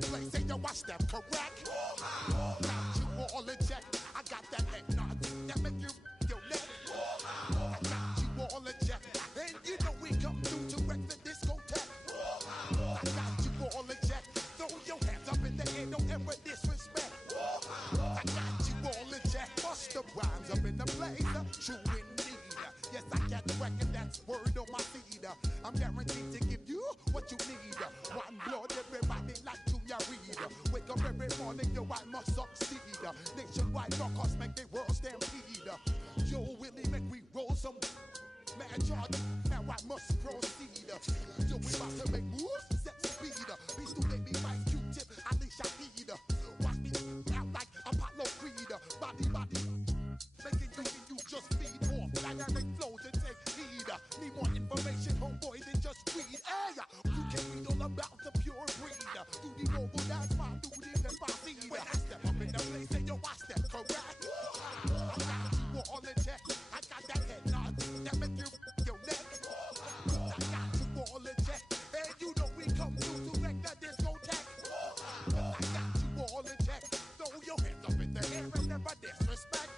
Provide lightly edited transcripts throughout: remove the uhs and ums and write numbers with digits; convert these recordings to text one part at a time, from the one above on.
the place, say yo, watch that, correct? Got you all in check. I got that head nod that make you your neck. I got you all in check. And you know we come through to wreck the discotheque. I got you all in check. Throw your hands up in the air, don't ever disrespect. I got you all in check. Bust the rhymes up in the blazer. True indeed. Yes, I got whack and that's word on my feed. I'm guaranteed to give you what you need. One blood, everybody like Junior Reed. Wake up every morning, yo, I must succeed. Nationwide rockers make the world stampede. Yo, Willie, make we roll some mad charge. Now I must proceed. Yo, we about to make moves, set speed. Beast to make me right, Q-tip, Ali Shahid. Watch me out like Apollo Creed. Body, making you just feed off. Dynamic flows and take heed. Need more information, homeboy, than just read. Hey, you can read all about the pure breed. Do the mobile dance, my dude, in the body. When I step up in the place, and yo, I step correct. I got you all in check. I got that head nod that make you your neck. I got you all in check. And you know we come through to wreck the discotheque. I got you all in check. Throw your hands up in the air and never disrespect.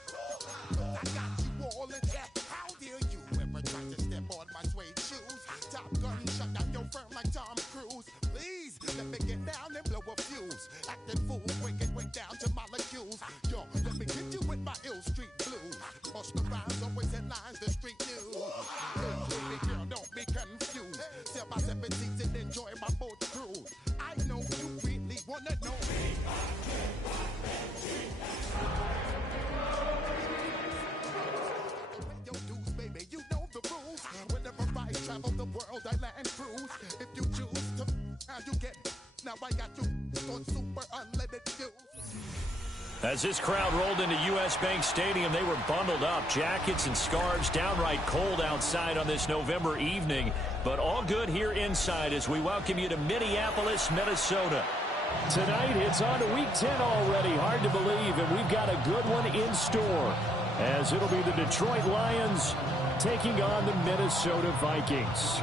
I got you all in check. How dare you ever try to step on my suede shoes? Top Gun shut down your firm like Tom Cruise. Please let me get down and blow a fuse. Acting fool, break it way down to molecules. Yo, let me get you with my ill street blues. Bust the rhymes, always in lines, the street news. Hey, baby girl, don't be confused. Sell my 17s and enjoy my boat cruise. I know you really wanna know me. Your dues, baby, you know the rules. Whenever I travel the world, I land cruise. If you choose to, how you get. Now I got you on super unlimited views. As this crowd rolled into U.S. Bank Stadium, they were bundled up, jackets and scarves, downright cold outside on this November evening. But all good here inside as we welcome you to Minneapolis, Minnesota. Tonight, it's on to Week 10 already. Hard to believe, and we've got a good one in store, as it'll be the Detroit Lions taking on the Minnesota Vikings.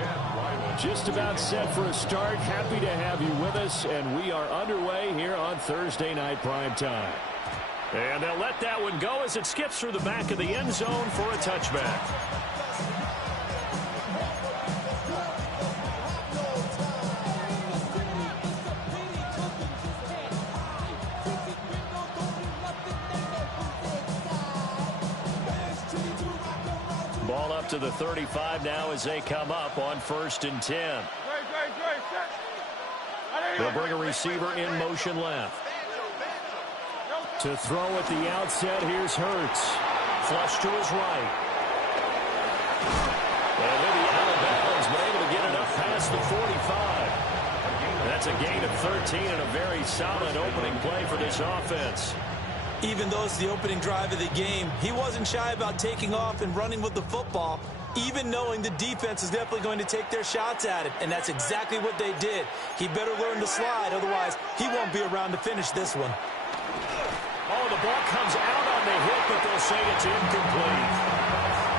Just about set for a start. Happy to have you with us, and we are underway here on Thursday Night Primetime. And they'll let that one go as it skips through the back of the end zone for a touchback. Ball up to the 35 now as they come up on 1st and 10. They'll bring a receiver in motion left. To throw at the outset, here's Hurts. Flush to his right. And maybe out of bounds, but able to get it up past the 45. That's a gain of 13 and a very solid opening play for this offense. Even though it's the opening drive of the game, he wasn't shy about taking off and running with the football, even knowing the defense is definitely going to take their shots at it, and that's exactly what they did. He better learn to slide, otherwise he won't be around to finish this one. Oh, the ball comes out on the hit, but they'll say it's incomplete.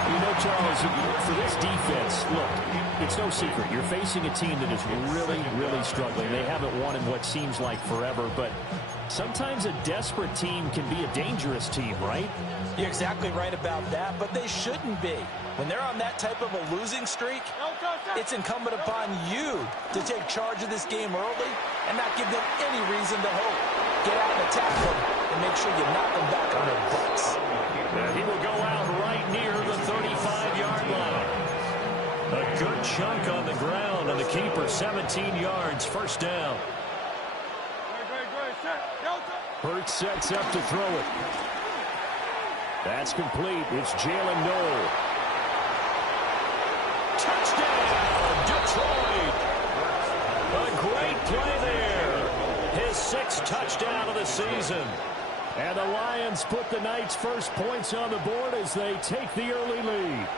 You know, Charles, for this defense, look, it's no secret. You're facing a team that is really, really struggling. They haven't won in what seems like forever, but sometimes a desperate team can be a dangerous team, right? You're exactly right about that, but they shouldn't be. When they're on that type of a losing streak, it's incumbent upon you to take charge of this game early and not give them any reason to hope. Get out and attack them and make sure you knock them back on their butts. And he will go out right near the 35-yard line. A good chunk on the ground, and the keeper 17 yards, first down. Hurts sets up to throw it. That's complete. It's Jalen Noel. Touchdown, Detroit! A great play there. His 6th touchdown of the season. And the Lions put the night's first points on the board as they take the early lead.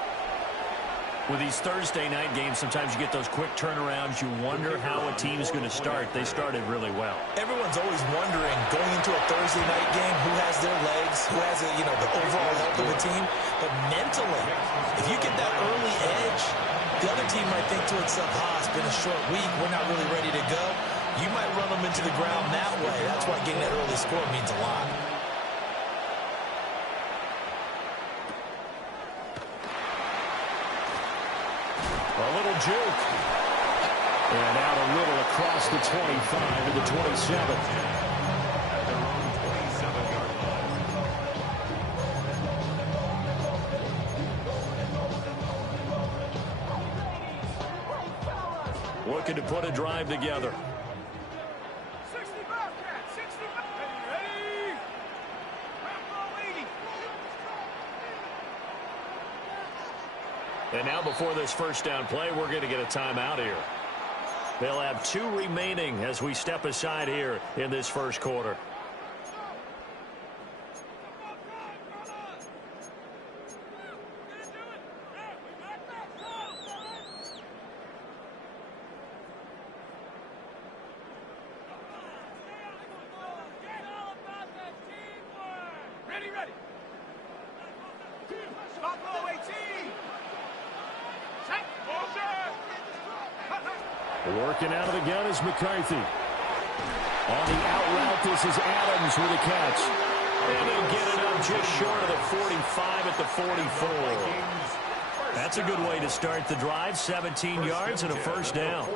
With these Thursday night games, sometimes you get those quick turnarounds. You wonder how a team is going to start. They started really well. Everyone's always wondering, going into a Thursday night game, who has their legs, who has the overall health of the team. But mentally, if you get that early edge, the other team might think to itself, it's been a short week. We're not really ready to go. You might run them into the ground that way. That's why getting that early score means a lot. A little juke. And out a little across the 25 to the 27. Looking to put a drive together. 60 back, 60 back. Ready? And now before this first down play, we're going to get a timeout here. They'll have 2 remaining as we step aside here in this first quarter. Ready. Stop low, 18. Set. Working out of the gun is McCarthy. On the out route, this is Adams with a catch. And he'll get it up just short of the 45 at the 44. That's a good way to start the drive. 17 yards and a first down.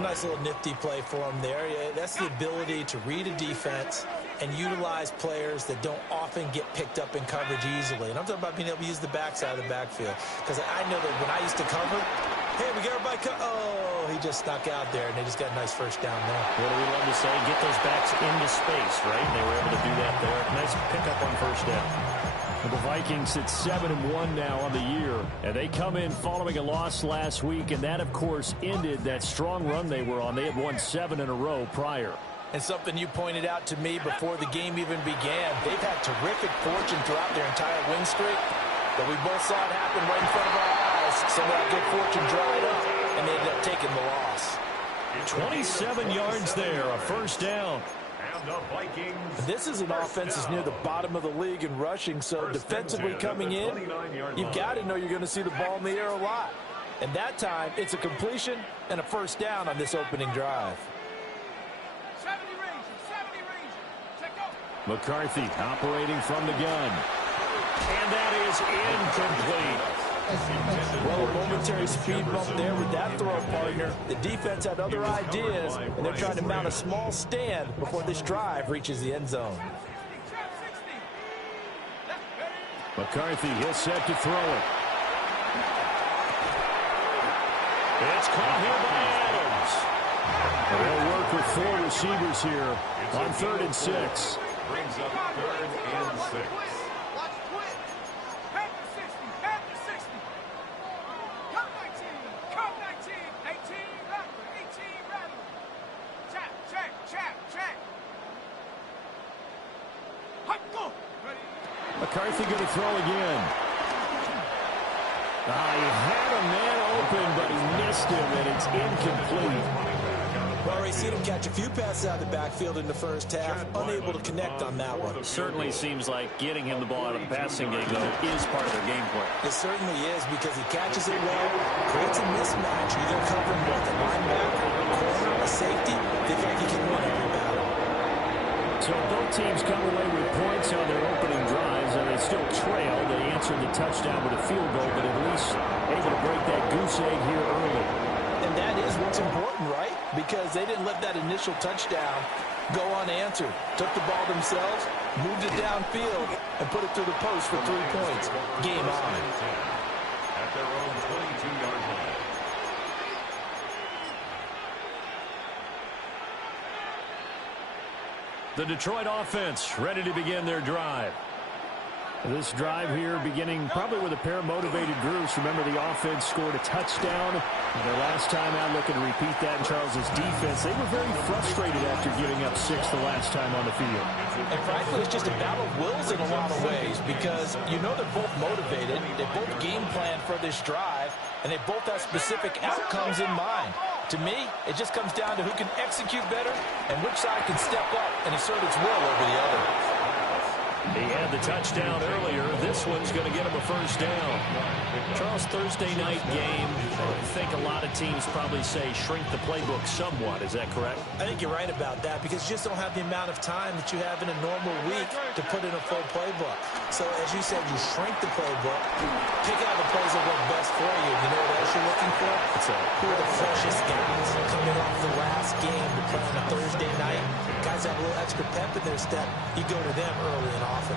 Nice little nifty play for him there. Yeah, that's the ability to read a defense and utilize players that don't often get picked up in coverage easily. And I'm talking about being able to use the backside of the backfield. Because I know that when I used to cover, hey, we got everybody oh, he just stuck out there, and they just got a nice first down there. What do we love to say? Get those backs into space, right? And they were able to do that there. Nice pickup on first down. The Vikings sit 7-1 now on the year, and they come in following a loss last week, and that, of course, ended that strong run they were on. They had won 7 in a row prior. And something you pointed out to me before the game even began, they've had terrific fortune throughout their entire win streak, but we both saw it happen right in front of our eyes. Some of that good fortune dried up, and they ended up taking the loss. 27 yards there, a first down. This is an offense that's near the bottom of the league in rushing, so defensively coming in, you've got to know you're going to see the ball in the air a lot. And that time, it's a completion and a first down on this opening drive. 70 range. Check out. McCarthy operating from the gun. And that is incomplete. Well, a momentary speed bump there with that throw, partner. The defense had other ideas, and they're trying to mount a small stand before this drive reaches the end zone. McCarthy, he'll set to throw it. It's caught here by Adams. They'll work with 4 receivers here on 3rd and 6. Brings up 3rd and 6. Watch quit. Back to 60. Back to 60. Come 19. Come 19. 18 Rattler. 18 Rattler. Check. Hot go. Ready. McCarthy going to throw again. He had a man open, but he missed him, and it's incomplete. Well, we've seen him catch a few passes out of the backfield in the first half, unable to connect on that one. It certainly seems like getting him the ball out of the passing game, though, is part of their game plan. It certainly is, because he catches it well, creates a mismatch. You're either covering both a linebacker, a corner, a safety. They think he can win every battle. So both teams come away with points on their opening drives, and they still trail. They answered the touchdown with a field goal, but at least able to break that goose egg here early. And that is what's important, right? Because they didn't let that initial touchdown go unanswered. Took the ball themselves, moved it downfield, and put it through the post for 3 points. Game on. At their own 22-yard line. The Detroit offense ready to begin their drive. This drive here beginning probably with a pair of motivated groups. Remember, the offense scored a touchdown. Their last time out, looking to repeat that in Charles's defense. They were very frustrated after giving up 6 the last time on the field. And frankly, it's just a battle of wills in a lot of ways, because you know they're both motivated. They both game plan for this drive, and they both have specific outcomes in mind. To me, it just comes down to who can execute better and which side can step up and assert its will over the other. He had the touchdown earlier. This one's going to get him a first down. Charles, Thursday night game, I think a lot of teams probably say shrink the playbook somewhat. Is that correct? I think you're right about that because you just don't have the amount of time that you have in a normal week to put in a full playbook. So, as you said, you shrink the playbook, pick out the plays that work best for you. You know what else you're looking for? Who are the freshest guys coming off the last game to play on a Thursday night? Guys have a little extra pep in their step. You go to them early and often.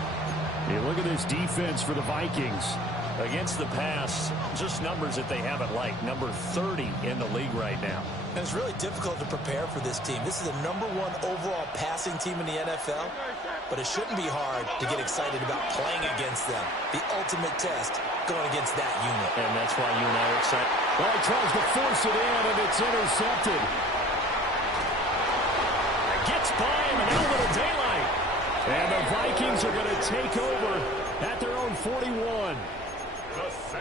Yeah, look at this defense for the Vikings. Against the pass, just numbers that they haven't liked. Number 30 in the league right now. And it's really difficult to prepare for this team. This is the #1 overall passing team in the NFL, but it shouldn't be hard to get excited about playing against them. The ultimate test going against that unit. And that's why you and I are excited. Well, he tries to force it in, and it's intercepted. Gets by him, and out little daylight. And the Vikings are going to take over at their own 41.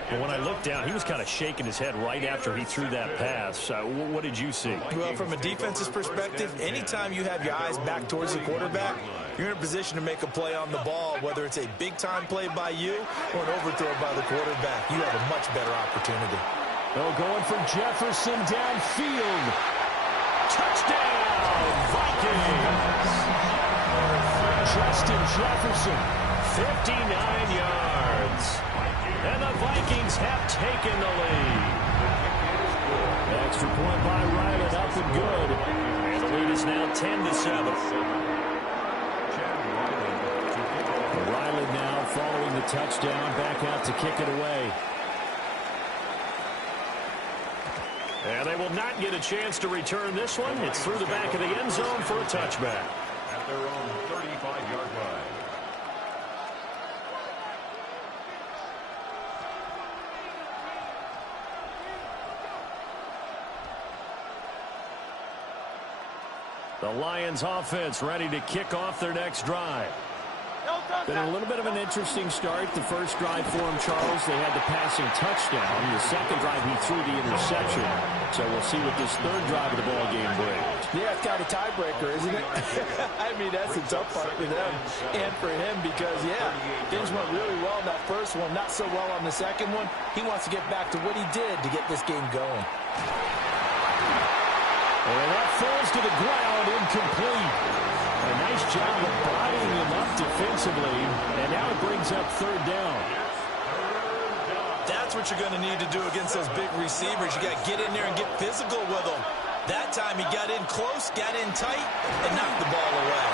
But when I looked down, he was kind of shaking his head right after he threw that pass. What did you see? Well, from a defense's perspective, anytime you have your eyes back towards the quarterback, you're in a position to make a play on the ball, whether it's a big-time play by you or an overthrow by the quarterback. You have a much better opportunity. Oh, going for Jefferson downfield. Touchdown, Vikings! Justin Jefferson. 59 yards. And the Vikings have taken the lead. Extra point by Ryland, up and good. And the lead is now 10-7. Ryland now following the touchdown, back out to kick it away. And they will not get a chance to return this one. It's through the back of the end zone for a touchback. At their own 35-yard line. The Lions offense ready to kick off their next drive. Been a little bit of an interesting start. The first drive for him, Charles, they had the passing touchdown. The second drive, he threw the interception. So we'll see what this third drive of the ball game brings. Yeah, it's kind of a tiebreaker, isn't it? I mean, that's the tough part for them and for him because, yeah, things went really well in that first one, not so well on the second one. He wants to get back to what he did to get this game going. And that falls to the ground, incomplete. A nice job of bodying him up defensively, and now it brings up third down. That's what you're going to need to do against those big receivers. You got to get in there and get physical with them. That time he got in close, got in tight, and knocked the ball away.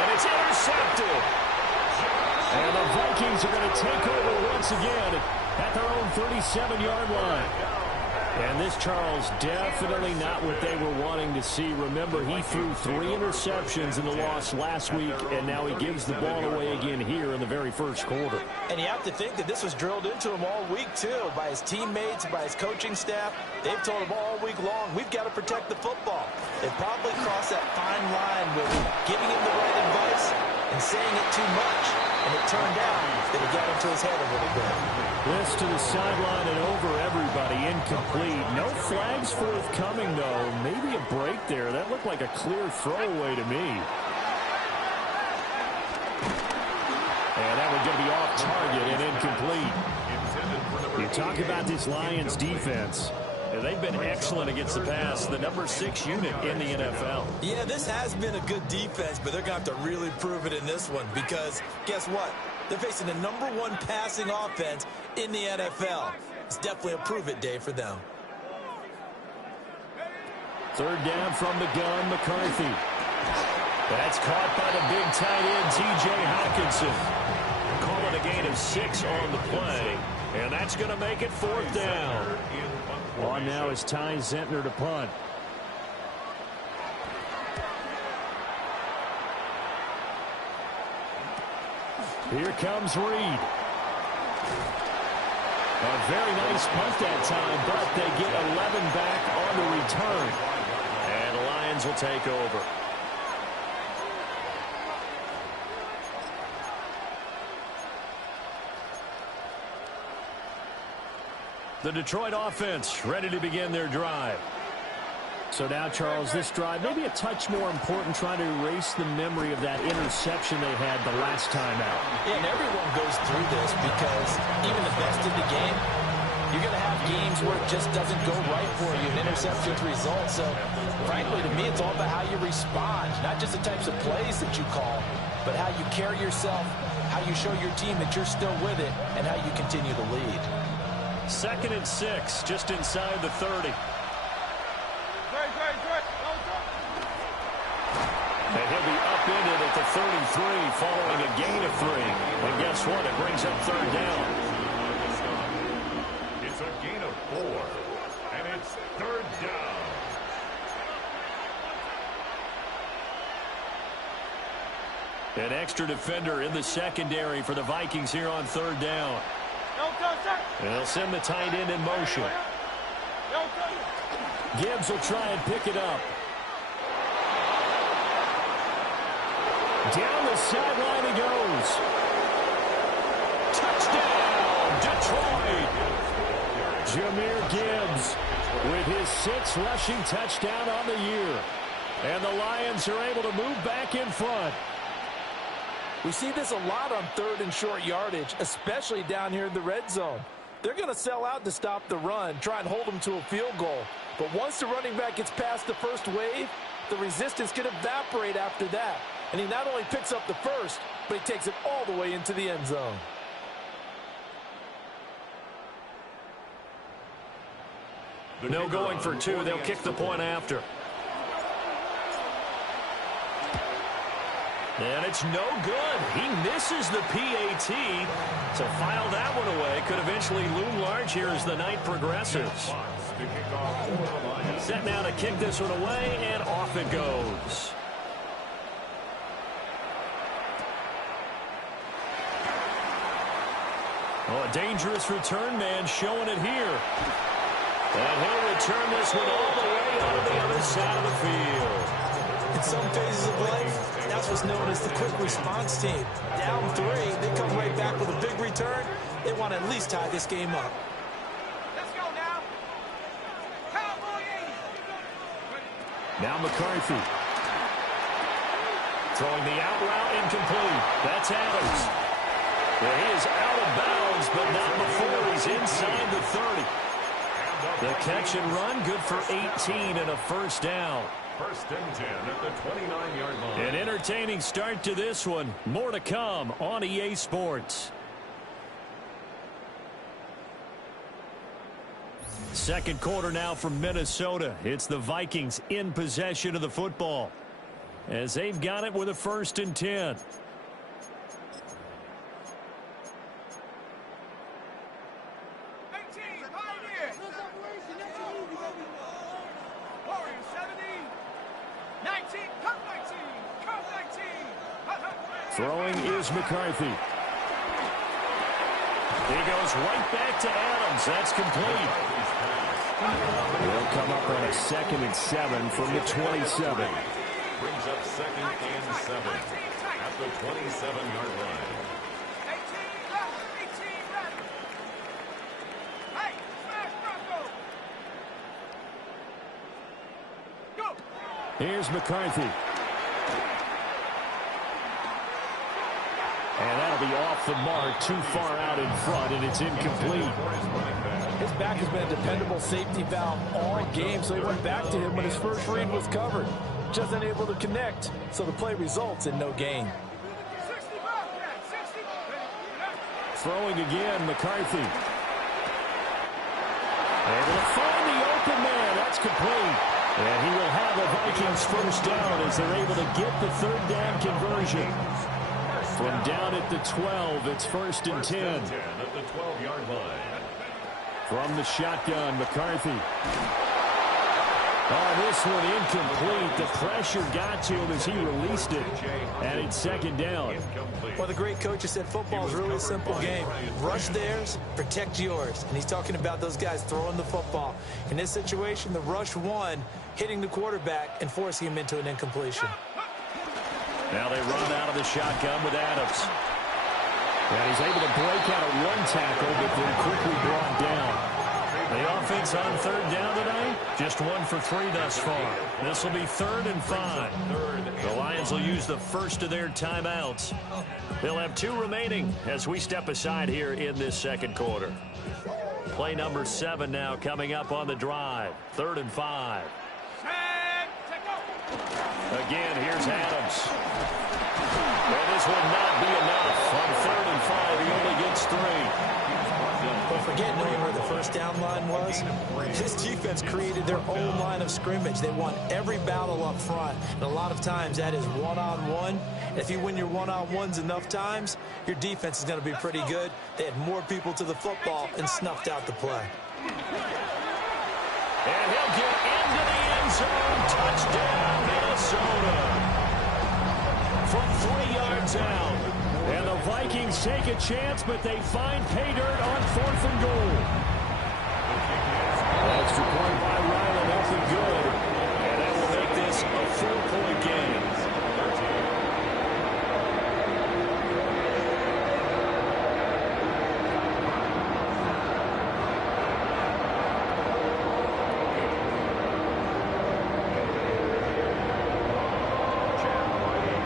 And it's intercepted. And the Vikings are going to take over once again at their own 37-yard line. And this, Charles, definitely not what they were wanting to see. Remember, he threw 3 interceptions in the loss last week, and now he gives the ball away again here in the very first quarter. And you have to think that this was drilled into him all week, too, by his teammates, by his coaching staff. They've told him all week long, we've got to protect the football. They probably crossed that fine line with giving him the right advice and saying it too much. And it turned out that it got into his head a little bit. This to the sideline and over everybody, incomplete. No flags forthcoming, though. Maybe a break there. That looked like a clear throwaway to me. And that one going to be off target and incomplete. You talk about this Lions defense. They've been excellent against the pass, the number 6 unit in the NFL. Yeah, this has been a good defense, but they're going to have to really prove it in this one because guess what? They're facing the number 1 passing offense in the NFL. It's definitely a prove-it day for them. Third down from the gun, McCarthy. That's caught by the big tight end, T.J. Hawkinson. Calling a gain of 6 on the play, and that's going to make it 4th down. On now is Ty Zentner to punt. Here comes Reed. A very nice punt that time, but they get 11 back on the return. And the Lions will take over. The Detroit offense ready to begin their drive. So now, Charles, this drive maybe a touch more important, trying to erase the memory of that interception they had the last time out. Yeah, and everyone goes through this because even the best in the game, you're going to have games where it just doesn't go right for you, and interceptions result. So, frankly, to me, it's all about how you respond, not just the types of plays that you call, but how you carry yourself, how you show your team that you're still with it, and how you continue to lead. 2nd and 6, just inside the 30. And he'll be upended at the 33 following a gain of 3. And guess what? It brings up 3rd down. It's a gain of 4. And it's 3rd down. An extra defender in the secondary for the Vikings here on 3rd down. And they'll send the tight end in motion. Gibbs will try and pick it up. Down the sideline he goes. Touchdown, Detroit. Jahmyr Gibbs with his 6th rushing touchdown on the year. And the Lions are able to move back in front. We see this a lot on 3rd and short yardage, especially down here in the red zone. They're going to sell out to stop the run, try and hold them to a field goal. But once the running back gets past the first wave, the resistance can evaporate after that. And he not only picks up the first, but he takes it all the way into the end zone. No going for 2. They'll kick the point after. And it's no good. He misses the PAT. So file that one away. Could eventually loom large here as the night progresses. Set now to kick this one away, and off it goes. Oh, a dangerous return man showing it here. And he'll return this one all the way out of the other side of the field. In some phases of life, that's what's known as the quick response team. Down 3, they come right back with a big return. They want to at least tie this game up. Let's go now. Cowboy 80. Now McCarthy. Throwing the out route incomplete. That's Adams. Yeah, he is out of bounds, but not before he's inside the 30. The catch and run, good for 18 and a 1st down. 1st and 10 at the 29-yard line. An entertaining start to this one. More to come on EA Sports. 2nd quarter now from Minnesota. It's the Vikings in possession of the football as they've got it with a 1st and 10. Throwing is McCarthy. He goes right back to Adams. That's complete. They'll come up on a 2nd and 7 from the 27. Brings up 2nd and 7 at the 27-yard line. Here's McCarthy. And that'll be off the mark, too far out in front, and it's incomplete. His back has been a dependable safety valve all game, so he went back to him when his first read was covered. Just unable to connect, so the play results in no gain. Throwing again, McCarthy. Able to find the open man. That's complete. And he will have a Vikings 1st down as they're able to get the 3rd down conversion. From down at the 12, it's 1st and 10. At the 12-yard line. From the shotgun, McCarthy. Oh, this one incomplete. The pressure got to him as he released it. And it's 2nd down. Well, the great coach has said football is really a simple game. Rush theirs, protect yours. And he's talking about those guys throwing the football. In this situation, the rush won, hitting the quarterback and forcing him into an incompletion. Now they run out of the shotgun with Adams. And he's able to break out of one tackle, but then quickly brought down. The offense on third down tonight, just 1 for 3 thus far. This will be 3rd and 5. The Lions will use the first of their timeouts. They'll have 2 remaining as we step aside here in this second quarter. Play number 7 now coming up on the drive. 3rd and 5. Again, here's Adams. Well, this will not be enough. On 3rd and 5, he only gets 3. But forget knowing where the first down line was. This defense created their own line of scrimmage. They won every battle up front. And a lot of times that is one-on-one. If you win your one-on-ones enough times, your defense is going to be pretty good. They had more people to the football and snuffed out the play. And he'll get into the end zone. Touchdown, Minnesota. From 3 yards out. And the Vikings take a chance, but they find pay dirt on 4th and goal. Extra point by Ryland, up and good. And that will make this a 4-point game.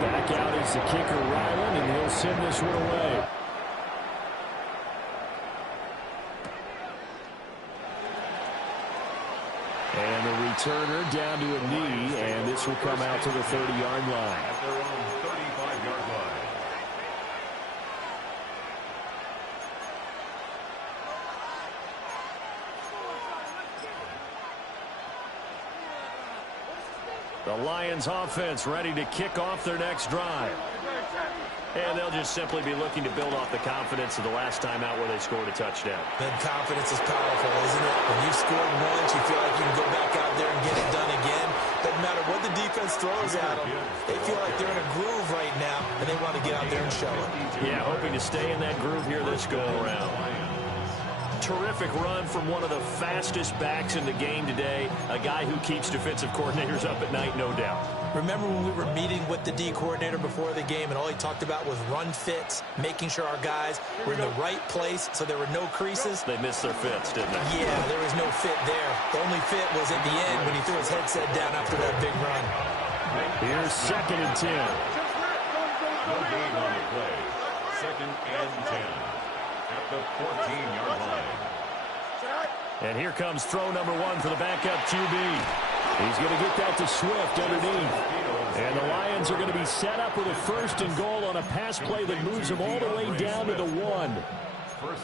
Back out is the kicker, Ryland, and he'll send this one away. And the returner down to a knee, and this will come out to the 30-yard line. At their own 35-yard line. The Lions offense ready to kick off their next drive. And they'll just simply be looking to build off the confidence of the last time out where they scored a touchdown. Then confidence is powerful, isn't it? When you've scored once, you feel like you can go back out there and get it done again. Doesn't matter what the defense throws at them. They feel like they're in a groove right now, and they want to get out there and show it. Yeah, hoping to stay in that groove here this go-around. Terrific run from one of the fastest backs in the game today. A guy who keeps defensive coordinators up at night, no doubt. Remember when we were meeting with the D coordinator before the game, and all he talked about was run fits, making sure our guys were in the right place so there were no creases? They missed their fits, didn't they? Yeah, there was no fit there. The only fit was at the end when he threw his headset down after that big run. Here's 2nd and 10. No gain on the play. 2nd and 10. At the 14-yard line. And here comes throw number 1 for the backup QB. He's going to get that to Swift underneath. And the Lions are going to be set up with a 1st and goal on a pass play that moves them all the way down to the 1.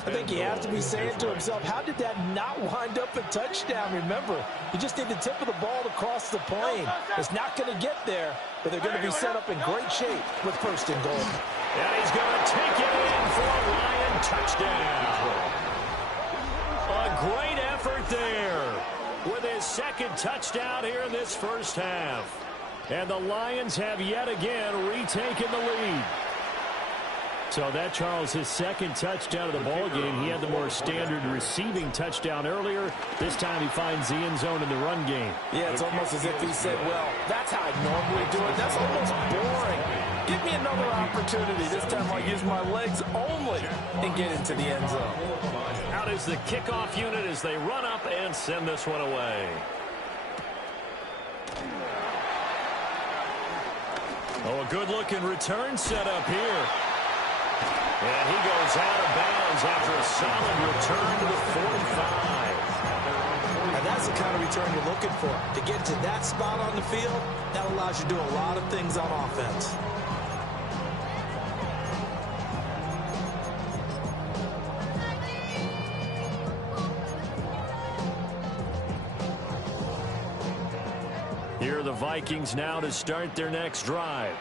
I think he has to be saying to himself, how did that not wind up a touchdown? Remember, you just need the tip of the ball to cross the plane. It's not going to get there, but they're going to be set up in great shape with 1st and goal. And he's going to take it in for a Lion touchdown. A great effort there with his 2nd touchdown here in this first half. And the Lions have yet again retaken the lead. So that, Charles, his 2nd touchdown of the ball game. He had the more standard receiving touchdown earlier. This time he finds the end zone in the run game. Yeah, it's almost as if he said, well, that's how I normally do it. That's almost boring. Give me another opportunity. This time I'll use my legs only and get into the end zone. Out is the kickoff unit as they run up and send this one away. Oh, a good-looking return set up here. And he goes out of bounds after a solid return to the 45. And that's the kind of return you're looking for. To get to that spot on the field, that allows you to do a lot of things on offense. Here are the Vikings now to start their next drive.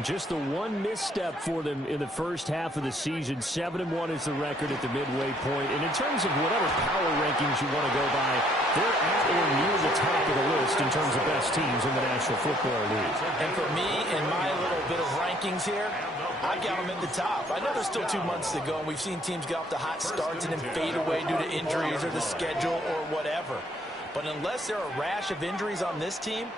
Just the one misstep for them in the first half of the season. 7-1 is the record at the midway point. And in terms of whatever power rankings you want to go by, they're at or near the top of the list in terms of best teams in the National Football League. And for me, in my little bit of rankings here, I've got them at the top. I know there's still 2 months to go, and we've seen teams get off to hot starts and then fade away due to injuries or the schedule or whatever. But unless there are a rash of injuries on this team,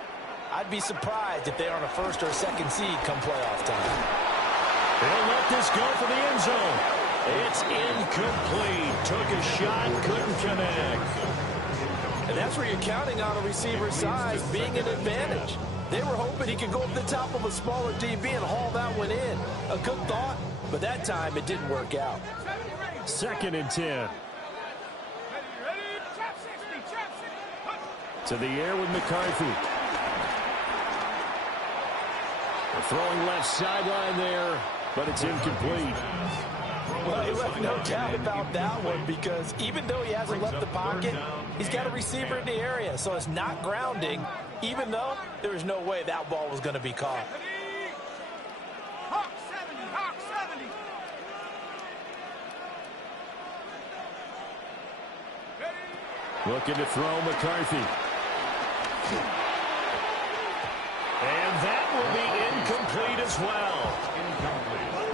I'd be surprised if they aren't a 1st or 2nd seed come playoff time. They'll let this go for the end zone. It's incomplete. Took a shot, couldn't connect. And that's where you're counting on a receiver's size being an advantage. They were hoping he could go up the top of a smaller DB and haul that one in. A good thought, but that time it didn't work out. 2nd and 10. To the air with McCarthy. They're throwing left sideline there, but it's incomplete. Well, you have no doubt about that one, because even though he hasn't left the pocket, he's got a receiver in the area, so it's not grounding, even though there was no way that ball was going to be caught. Hawk 70, Hawk 70. Looking to throw McCarthy. And that will be incomplete as well.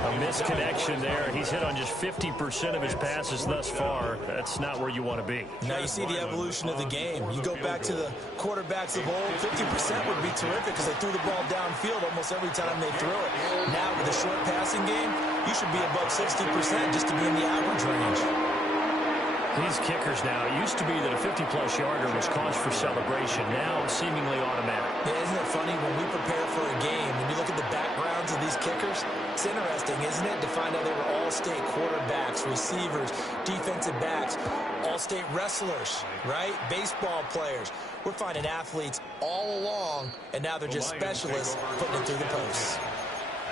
A misconnection there. He's hit on just 50% of his passes thus far. That's not where you want to be. Now you see the evolution of the game. You go back to the quarterbacks of old, 50% would be terrific because they threw the ball downfield almost every time they threw it. Now with a short passing game, you should be above 60% just to be in the average range. These kickers now, it used to be that a 50-plus yarder was cause for celebration. Now seemingly automatic. Yeah, isn't it funny when we prepare for a game, when you look at the backgrounds of these kickers, it's interesting, isn't it, to find out they were all-state quarterbacks, receivers, defensive backs, all-state wrestlers, right? Baseball players. We're finding athletes all along, and now they're just specialists putting it through the posts.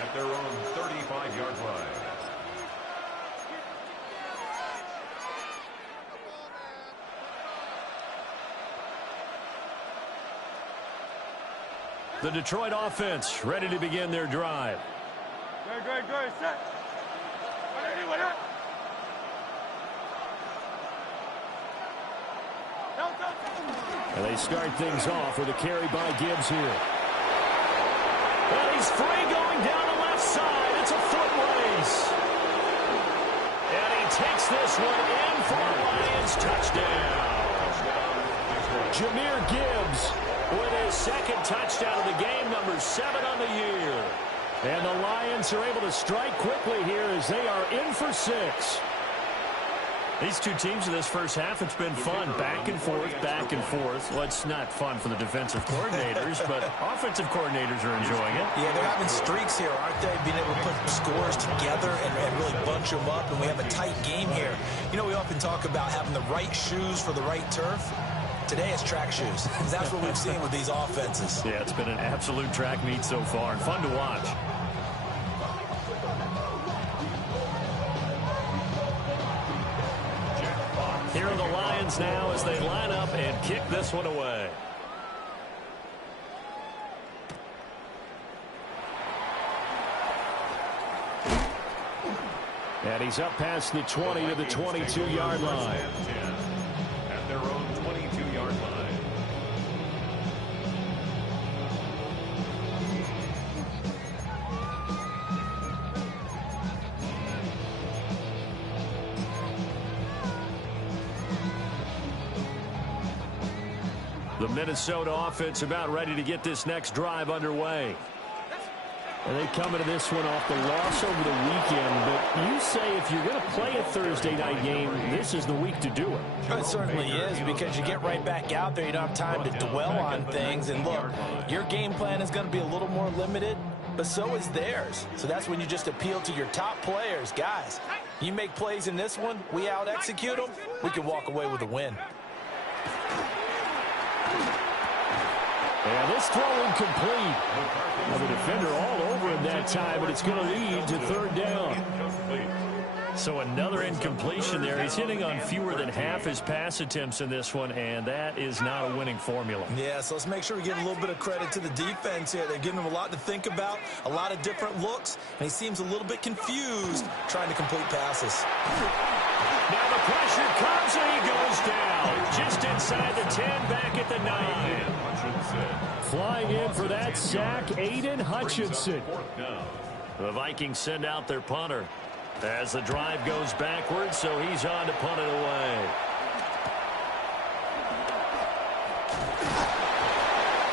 At their own 35-yard line. The Detroit offense ready to begin their drive. Good, set. And they start things off with a carry by Gibbs here. And he's free going down the left side. It's a foot race. And he takes this one in for a Lions touchdown. Jahmyr Gibbs with his 2nd touchdown of the game, number 7 on the year. And the Lions are able to strike quickly here as they are in for 6. These two teams in this first half, it's been fun. Back and forth, back and forth. Well, it's not fun for the defensive coordinators, but offensive coordinators are enjoying it. Yeah, they're having streaks here, aren't they? Being able to put scores together and really bunch them up, and we have a tight game here. You know, we often talk about having the right shoes for the right turf. Today it's track shoes. That's what we've seen with these offenses. Yeah, it's been an absolute track meet so far and fun to watch. Here are the Lions now as they line up and kick this one away. And he's up past the 20 to the 22-yard line. At their own 22-yard line. The Minnesota offense about ready to get this next drive underway. And they come into this one off the loss over the weekend, but you say if you're going to play a Thursday night game, this is the week to do it. It certainly is, because you get right back out there. You don't have time to dwell on things. And look, your game plan is going to be a little more limited, but so is theirs. So that's when you just appeal to your top players. Guys, you make plays in this one, we out-execute them, we can walk away with a win. And this throw incomplete. Now the defender all over him that time, but it's going to lead to 3rd down. So another incompletion there. He's hitting on fewer than half his pass attempts in this one, and that is not a winning formula. Yeah, so let's make sure we give a little bit of credit to the defense here. They're giving him a lot to think about, a lot of different looks, and he seems a little bit confused trying to complete passes. Now the pressure comes and he goes down. Just inside the 10, back at the 9. Flying in for that sack, Aiden Hutchinson. The Vikings send out their punter as the drive goes backwards, so he's on to punt it away.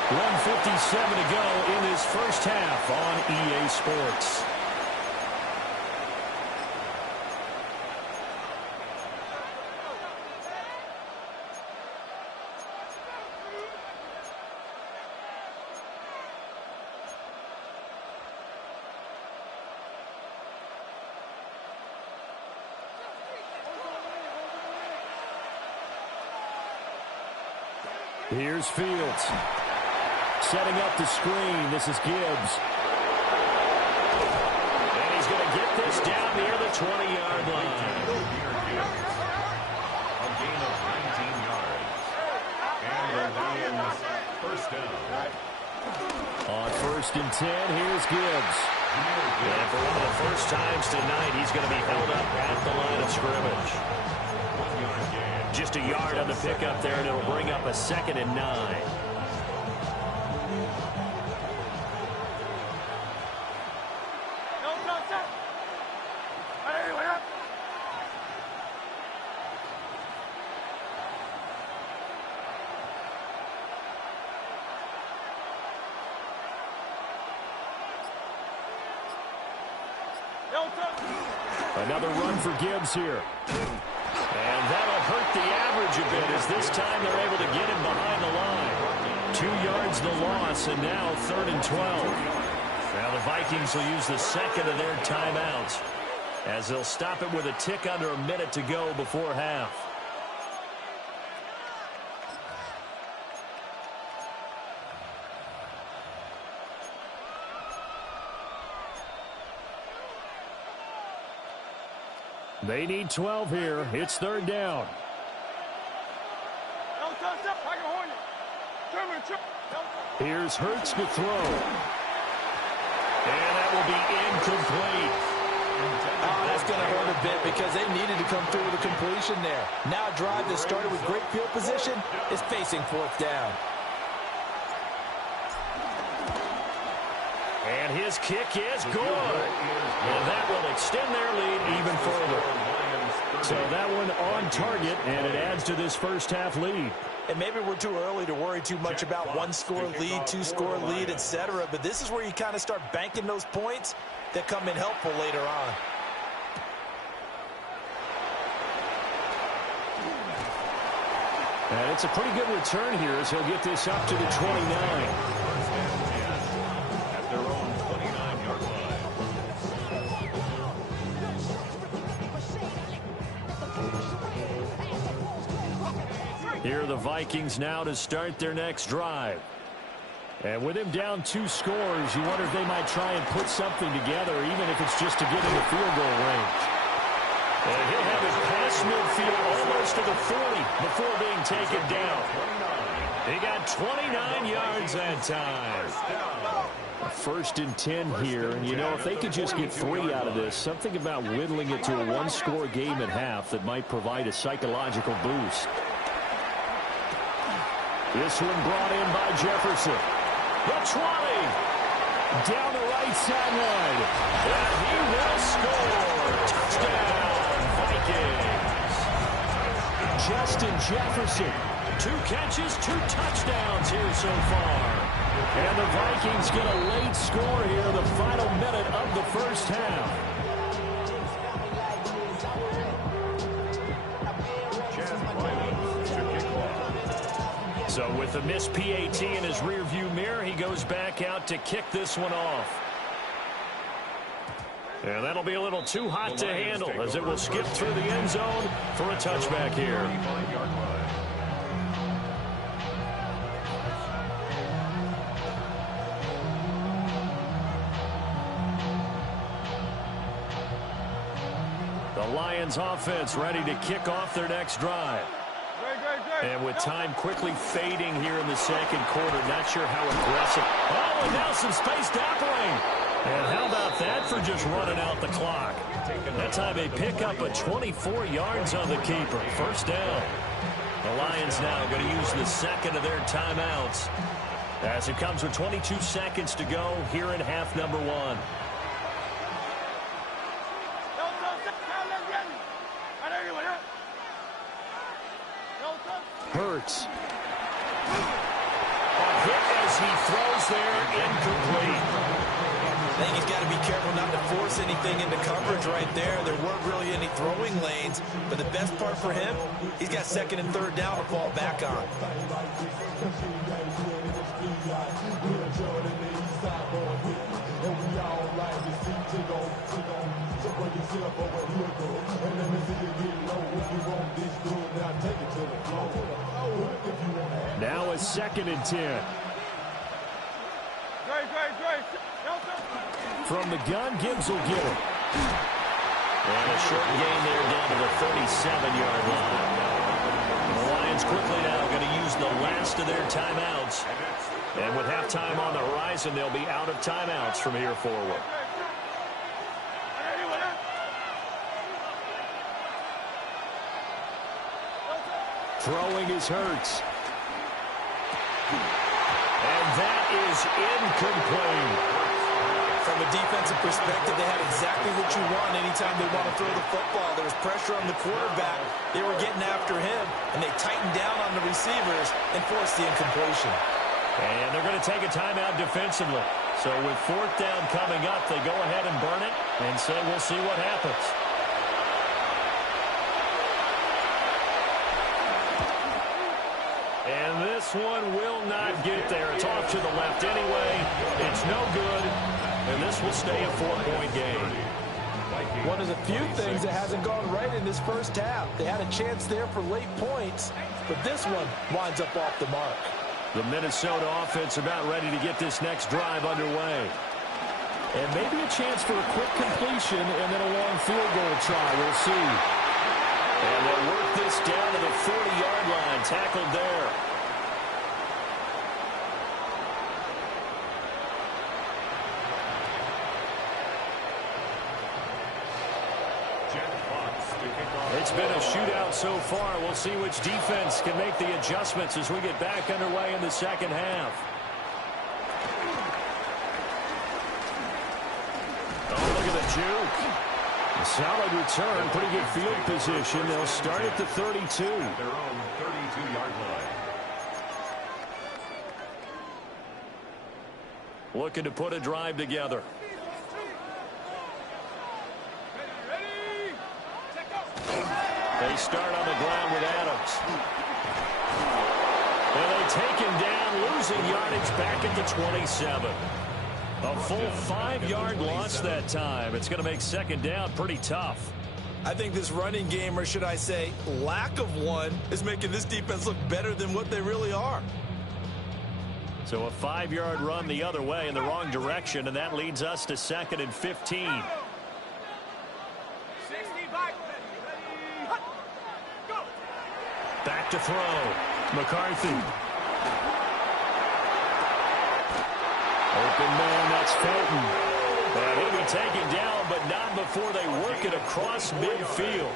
.157 to go in this first half on EA Sports. Here's Fields. Setting up the screen. This is Gibbs. And he's going to get this down near the 20-yard line. A gain of 19 yards. And the Lions first down. On 1st and 10, here's Gibbs. And for one of the first times tonight, he's going to be held up at the line of scrimmage. 1 yard gain. Just a yard on the pickup there, and it'll bring up a 2nd and 9. Another run for Gibbs here. And that'll hurt the average a bit as this time they're able to get him behind the line. 2 yards the loss, and now 3rd and 12. Now the Vikings will use the 2nd of their timeouts as they'll stop it with a tick under a minute to go before half. They need 12 here. It's 3rd down. Here's Hurts to throw. And that will be incomplete. Oh, that's going to hurt a bit because they needed to come through with a completion there. Now a drive that started with great field position is facing 4th down. And his kick is good. And that will extend their lead even further. So that one on target, and it adds to this first half lead. And maybe we're too early to worry too much about 1-score lead, 2-score lead, etc. But this is where you kind of start banking those points that come in helpful later on. And it's a pretty good return here as he'll get this up to the 29. Here are the Vikings now to start their next drive. And with him down 2 scores, you wonder if they might try and put something together, even if it's just to get into field goal range. And he'll have it past midfield almost to the 40 before being taken down. He got 29 yards that time. 1st and 10 here, and you know, if they could just get 3 out of this, something about whittling it to a 1-score game at half that might provide a psychological boost. This one brought in by Jefferson. The 20. Down the right sideline. And he will score. Touchdown, Vikings. Justin Jefferson. 2 catches, 2 touchdowns here so far. And the Vikings get a late score here, the final minute of the first half. So with the missed PAT in his rearview mirror, he goes back out to kick this one off. And that'll be a little too hot to handle as it will skip through the end zone for a touchback here. The Lions offense ready to kick off their next drive. And with time quickly fading here in the 2nd quarter, not sure how aggressive. Oh, and now some spaced tackling. And how about that for just running out the clock? That time they pick up a 24 yards on the keeper. First down. The Lions now going to use the 2nd of their timeouts as it comes with 22 seconds to go here in half number 1. Hurts. A hit as he throws there, incomplete. I think he's got to be careful not to force anything into coverage right there. There weren't really any throwing lanes, but the best part for him, he's got 2nd and 3rd down to fall back on. If you want to Now a 2nd and 10. From the gun, Gibbs will get it. And a short gain there down to the 37-yard line. The Lions quickly now going to use the last of their timeouts. And with halftime on the horizon, they'll be out of timeouts from here forward. Throwing is Hurts. And that is incomplete. From a defensive perspective, they had exactly what you want anytime they want to throw the football. There was pressure on the quarterback. They were getting after him, and they tightened down on the receivers and forced the incompletion. And they're going to take a timeout defensively. So with 4th down coming up, they go ahead and burn it and say we'll see what happens. And this one will not get there. It's off to the left anyway. It's no good. And this will stay a 4-point game. One of the few things that hasn't gone right in this first half. They had a chance there for late points, but this one winds up off the mark. The Minnesota offense about ready to get this next drive underway. And maybe a chance for a quick completion and then a long field goal try. We'll see. And they'll work this down to the 40-yard line. Tackled there. It's been a shootout so far. We'll see which defense can make the adjustments as we get back underway in the second half. Oh, look at the juke. A solid return, pretty good field position. They'll start at the 32. Their own 32-yard line. Looking to put a drive together. They start on the ground with Adams. And they take him down, losing yardage back at the 27. A full 5-yard loss that time. It's going to make second down pretty tough. I think this running game, or should I say lack of one, is making this defense look better than what they really are. So a 5-yard run the other way in the wrong direction, and that leads us to 2nd and 15. Back to throw. McCarthy. Open man, that's Felton. And he'll be taken down, but not before they work it across midfield.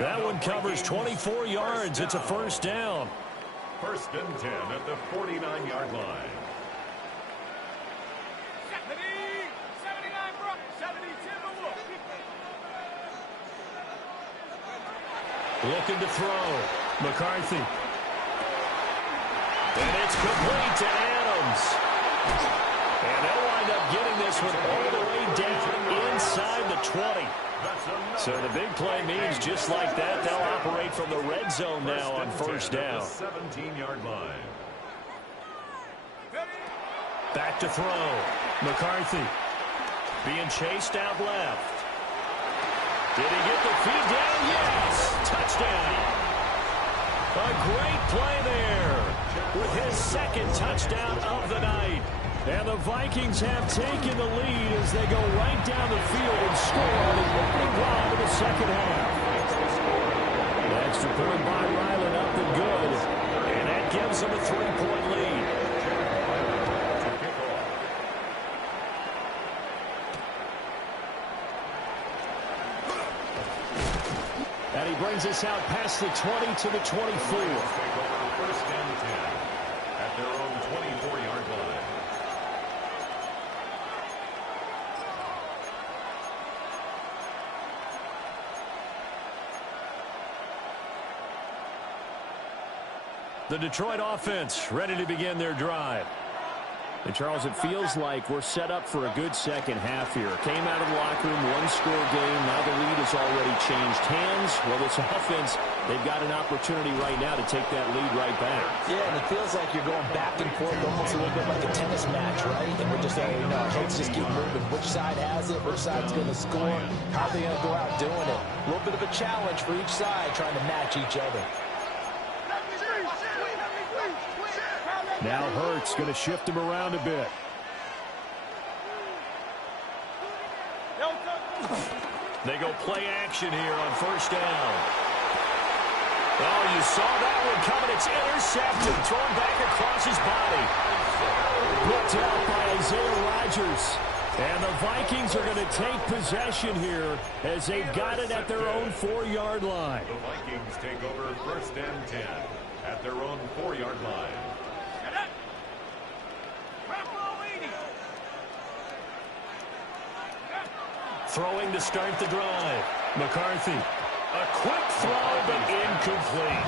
That one covers 24 yards. It's a first down. 1st and 10 at the 49-yard line. Looking to throw. McCarthy. And it's complete to Adams. And they'll wind up getting this one all the way down inside the 20. So the big play means just like that, they'll operate from the red zone now on first down. 17-yard line. Back to throw. McCarthy being chased out left. Did he get the feed down? Yes! Touchdown. A great play there with his 2nd touchdown of the night. And the Vikings have taken the lead as they go right down the field and score on the opening drive of the second half. The extra point by Ryland up and good. And that gives them a 3-point lead. And he brings us out past the 20 to the 24. 1st and 10 at their own 24-yard line. The Detroit offense ready to begin their drive. And, Charles, it feels like we're set up for a good second half here. Came out of the locker room, one-score game. Now the lead has already changed hands. Well, this offense, they've got an opportunity right now to take that lead right back. Yeah, and it feels like you're going back and forth almost a little bit like a tennis match, right? And we're just, our heads just keep moving. Which side has it? Which side's going to score? How are they going to go out doing it? A little bit of a challenge for each side trying to match each other. Now Hurts going to shift him around a bit. They go play action here on first down. Oh, you saw that one coming. It's intercepted, thrown back across his body. Picked out by Isaiah Rodgers. And the Vikings are going to take possession here as they've got it at their own 4-yard line. The Vikings take over first and 10 at their own 4-yard line. Throwing to start the drive. McCarthy. A quick throw, but incomplete.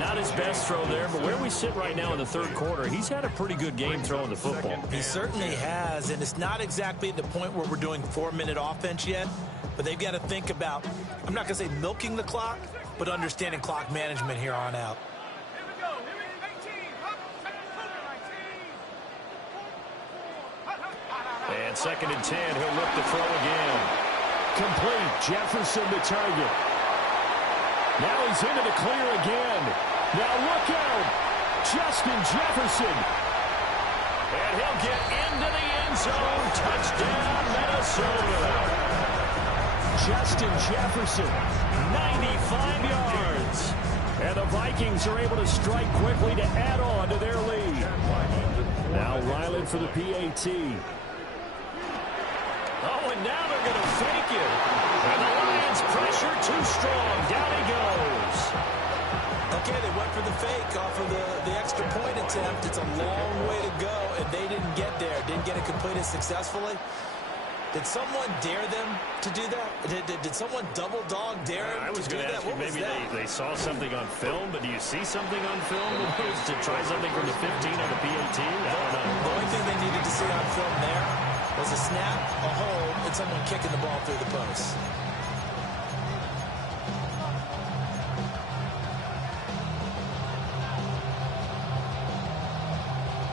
Not his best throw there, but where we sit right now in the third quarter, he's had a pretty good game throwing the football. He certainly has, and it's not exactly at the point where we're doing 4-minute offense yet, but they've got to think about, I'm not going to say milking the clock, but understanding clock management here on out. And second and 10, he'll look to throw again. Complete. Jefferson the target. Now he's into the clear again. Now look out. Justin Jefferson. And he'll get into the end zone. Touchdown, Minnesota. Justin Jefferson, 95 yards. And the Vikings are able to strike quickly to add on to their lead. Now Ryland for the PAT. Oh, and now they're going to fake it. And the Lions pressure too strong. Down he goes. Okay, they went for the fake off of the extra point attempt. It's a long way to go, and they didn't get there. Didn't get it completed successfully. Did someone dare them to do that? Did someone double dog dare them I was to do going to that? ask you, What was maybe that? they saw something on film, but do you see something on film to try something from the 15 on the PAT? I don't know. The only thing they needed to see on film there was a snap, a hold, and someone kicking the ball through the post.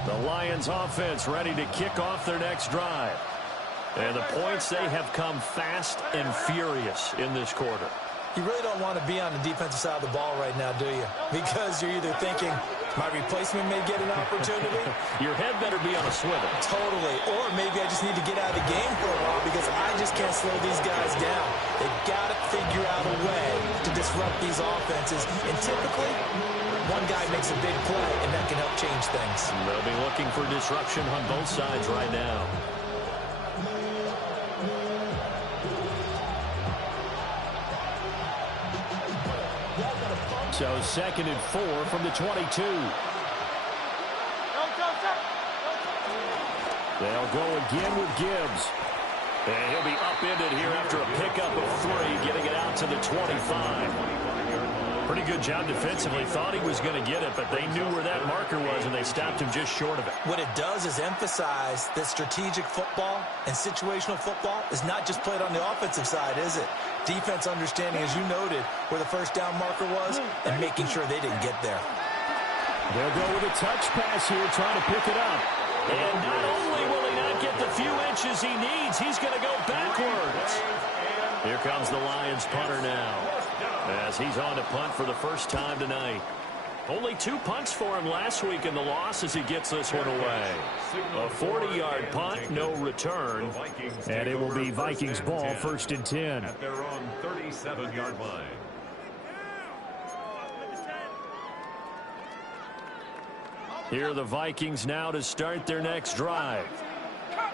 The Lions offense ready to kick off their next drive. And the points, they have come fast and furious in this quarter. You really don't want to be on the defensive side of the ball right now, do you? Because you're either thinking, my replacement may get an opportunity. Your head better be on a swivel. Totally. Or maybe I just need to get out of the game for a while because I just can't slow these guys down. They've got to figure out a way to disrupt these offenses. And typically, one guy makes a big play, and that can help change things. They'll be looking for disruption on both sides right now. So 2nd and 4 from the 22. They'll go again with Gibbs. And he'll be upended here after a pickup of 3, getting it out to the 25. Pretty good job defensively. Thought he was going to get it, but they knew where that marker was, and they stopped him just short of it. What it does is emphasize that strategic football and situational football is not just played on the offensive side, is it? Defense understanding, as you noted, where the first down marker was and making sure they didn't get there. They'll go with a touch pass here, trying to pick it up. And not only will he not get the few inches he needs, he's going to go backwards. Here comes the Lions punter now, as he's on to punt for the first time tonight. Only 2 punts for him last week in the loss as he gets this one away. A 40-yard punt, no return. And it will be Vikings ball, 1st and 10. At their own 37-yard line. Here are the Vikings now to start their next drive.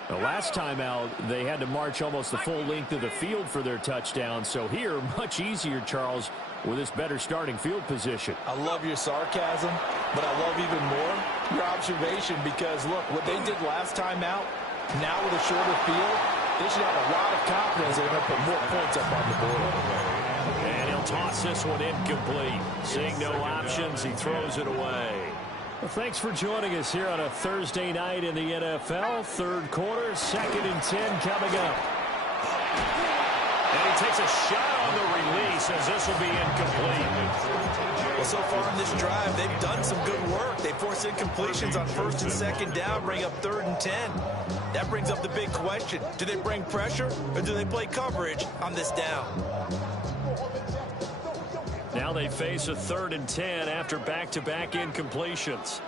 The last time out, they had to march almost the full length of the field for their touchdown. So here, much easier, Charles, with this better starting field position. I love your sarcasm, but I love even more your observation because, look, what they did last time out, now with a shorter field, they should have a lot of confidence they're going to put more points up on the board. And he'll toss this one incomplete. Seeing no options, he throws it away. Well, thanks for joining us here on a Thursday night in the NFL. Third quarter, 2nd and 10 coming up. And he takes a shot on the release as this will be incomplete. Well, so far in this drive, they've done some good work. They forced incompletions on 1st and 2nd down, bring up 3rd and 10. That brings up the big question. Do they bring pressure or do they play coverage on this down? Now they face a 3rd and 10 after back-to-back incompletions.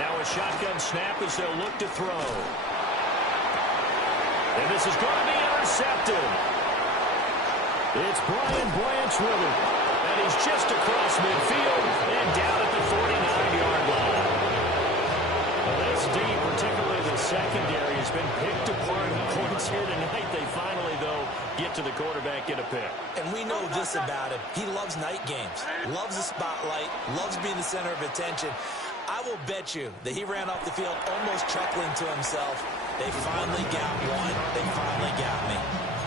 Now a shotgun snap as they'll look to throw. And this is going to be intercepted. It's Brian Branch with it. And he's just across midfield and down at the 49-yard line. Well, this D, particularly the secondary, has been picked apart in points here tonight. They finally, though, get to the quarterback, get a pick. And we know this about him. He loves night games, loves the spotlight, loves being the center of attention. I will bet you that he ran off the field almost chuckling to himself. They finally got one. They finally got me.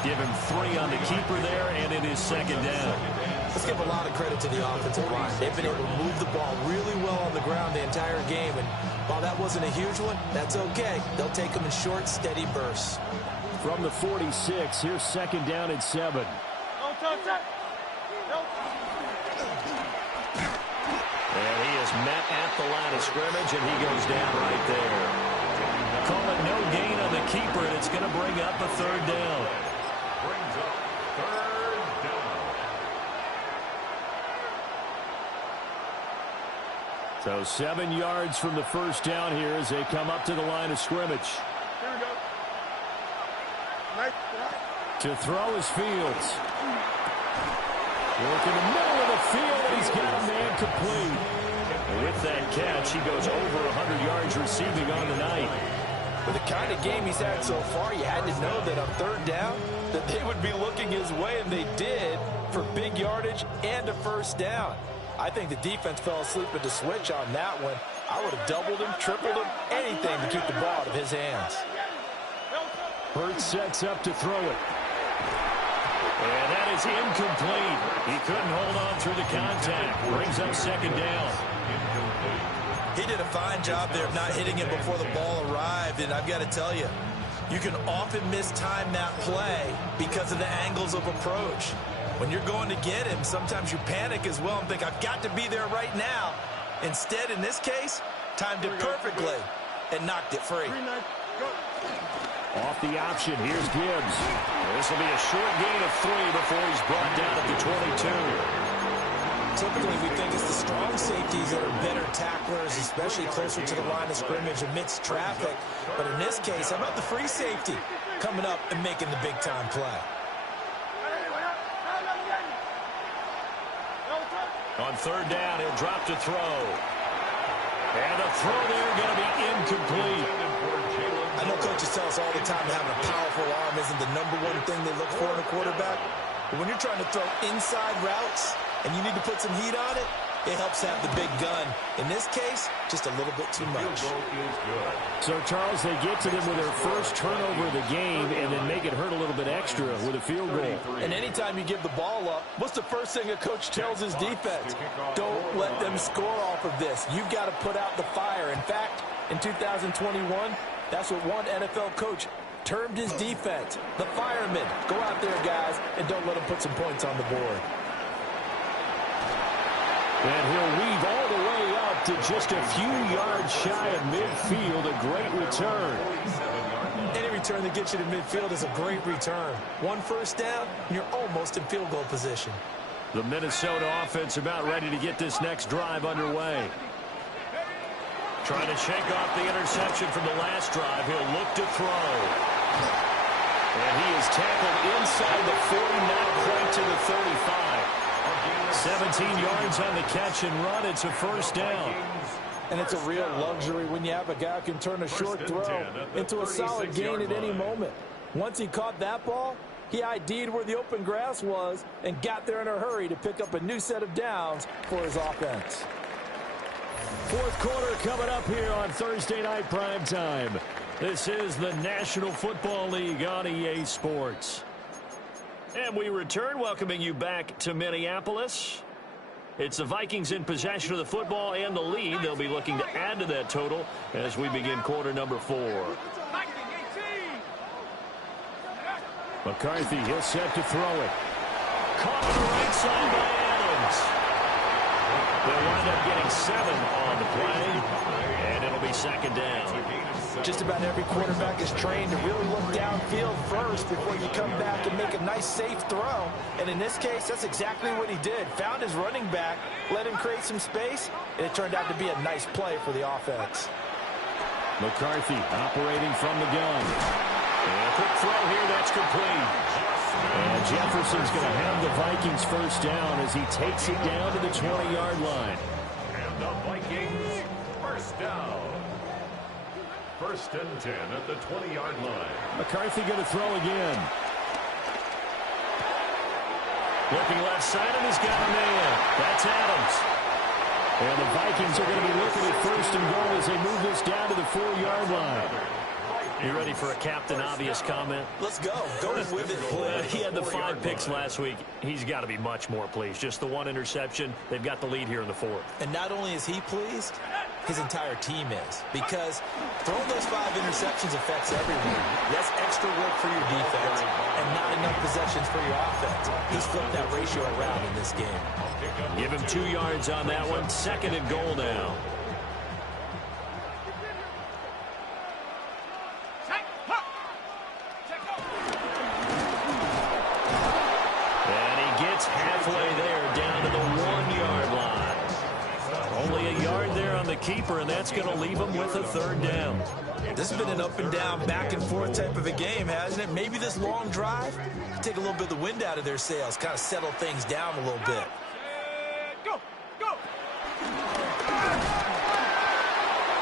Give him 3 on the keeper there, and it is second down. Let's give a lot of credit to the offensive line. They've been able to move the ball really well on the ground the entire game. And while that wasn't a huge one, that's okay. They'll take them in short, steady bursts. From the 46, here's second down and 7. And he is met at the line of scrimmage, and he goes down right there. Call it no gain on the keeper, and it's going to bring up a third down. Brings up third down. So 7 yards from the first down here as they come up to the line of scrimmage. To throw is Fields. Work in the middle of the field, and he's got a man complete. And with that catch, he goes over 100 yards receiving on the night. With the kind of game he's had so far, you had to know that on third down, that they would be looking his way, and they did, for big yardage and a first down. I think the defense fell asleep at the switch on that one. I would have doubled him, tripled him, anything to keep the ball out of his hands. Hurts sets up to throw it. And that is incomplete. He couldn't hold on through the contact. Brings up second down. He did a fine job there of not hitting it before the ball arrived, and I've got to tell you, you can often mistime that play because of the angles of approach. When you're going to get him, sometimes you panic as well and think, I've got to be there right now. Instead, in this case, timed it perfectly and knocked it free. Off the option, here's Gibbs. This will be a short gain of 3 before he's brought down at the 22. Typically, we think it's the strong safeties that are better tacklers, especially closer to the line of scrimmage amidst traffic. But in this case, how about the free safety coming up and making the big-time play? On third down, he'll drop to throw. And the throw there going to be incomplete. I know coaches tell us all the time that having a powerful arm isn't the #1 thing they look for in a quarterback. But when you're trying to throw inside routes and you need to put some heat on it, it helps have the big gun. In this case, just a little bit too much. So, Charles, they get to them with their first turnover of the game and then make it hurt a little bit extra with a field goal. And anytime you give the ball up, what's the first thing a coach tells his defense? Don't let them score off of this. You've got to put out the fire. In fact, in 2021, that's what one NFL coach termed his defense, the firemen. Go out there, guys, and don't let them put some points on the board. And he'll weave all the way up to just a few yards shy of midfield. A great return. Any return that gets you to midfield is a great return. One first down, and you're almost in field goal position. The Minnesota offense about ready to get this next drive underway. Trying to shake off the interception from the last drive. He'll look to throw. And he is tackled inside the 40, not quite to the 35. 17 yards on the catch and run. It's a first down. And it's a real luxury when you have a guy who can turn a short throw into a solid gain at any moment. Once he caught that ball, he ID'd where the open grass was and got there in a hurry to pick up a new set of downs for his offense. Fourth quarter coming up here on Thursday Night Primetime. This is the National Football League on EA Sports. And we return, welcoming you back to Minneapolis. It's the Vikings in possession of the football and the lead. They'll be looking to add to that total as we begin quarter number 4. McCarthy, he'll set to throw it. Caught on the right side by Adams. They'll wind up getting 7 on the play, and it'll be second down. Just about every quarterback is trained to really look downfield first before you come back and make a nice, safe throw. And in this case, that's exactly what he did. Found his running back, let him create some space, and it turned out to be a nice play for the offense. McCarthy operating from the gun. And a quick throw here, that's complete. And Jefferson's going to have the Vikings first down as he takes it down to the 20-yard line. And the Vikings first down. First and 10 at the 20-yard line. McCarthy going to throw again. Looking left side, and he's got a man. That's Adams. And the Vikings are going to be looking at first and goal as they move this down to the 4-yard line. You ready for a Captain Obvious comment? Let's go. Go with it. He had the 5 picks last week. He's got to be much more pleased. Just the 1 interception. They've got the lead here in the 4th. And not only is he pleased, his entire team is. Because throwing those 5 interceptions affects everyone. That's extra work for your defense and not enough possessions for your offense. He's flipped that ratio around in this game. Give him 2 yards on that one. 2nd and goal now. And he gets halfway there down to the 1-yard line. Only a yard there on the keeper, and that's going to leave him with a 3rd down. This has been an up and down, back and forth type of a game, hasn't it? Maybe this long drive take a little bit of the wind out of their sails, kind of settle things down a little bit.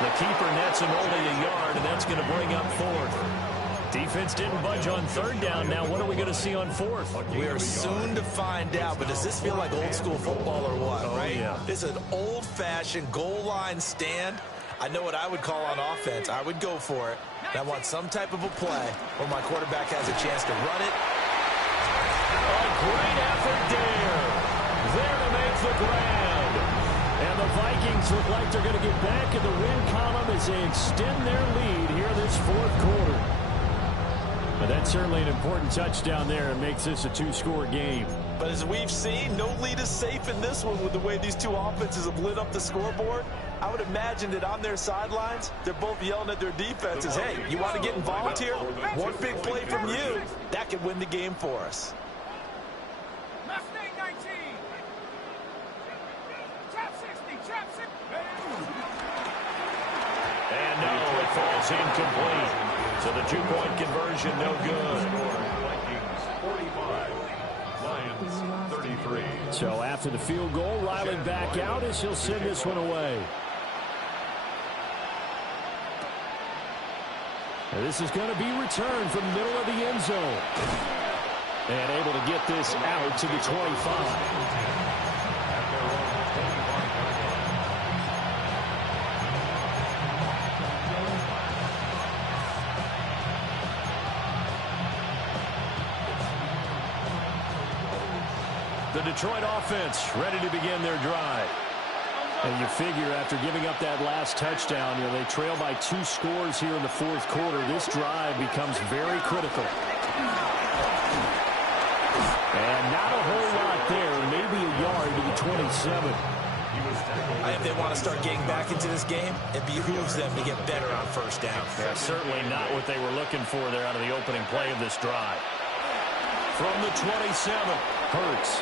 The keeper nets him only a yard, and that's going to bring up 4th. Defense didn't budge on 3rd down. Now what are we going to see on 4th? We are soon to find out, but does this feel like old school football or what? Oh, right? Yeah. It's an old-fashioned goal line stand. I know what I would call on offense. I would go for it. And I want some type of a play where my quarterback has a chance to run it. A great effort there to make the grab. And the Vikings look like they're going to get back in the win column as they extend their lead here this 4th quarter. But that's certainly an important touchdown there and makes this a 2-score game. But as we've seen, no lead is safe in this one with the way these two offenses have lit up the scoreboard. I would imagine that on their sidelines, they're both yelling at their defenses, hey, you want to get involved here? One big play from you, that could win the game for us. And no, it falls incomplete. So the 2-point conversion, no good. Vikings 45, Lions 33. So after the field goal, Riley back out as he'll send this one away. And this is going to be returned from the middle of the end zone. And able to get this out to the 25. The Detroit offense ready to begin their drive. And you figure after giving up that last touchdown, they trail by 2 scores here in the 4th quarter. This drive becomes very critical. And not a whole lot there, maybe a yard to the 27. If they want to start getting back into this game, it behooves them to get better on 1st down. Yeah, certainly not what they were looking for there out of the opening play of this drive. From the 27, Hurts.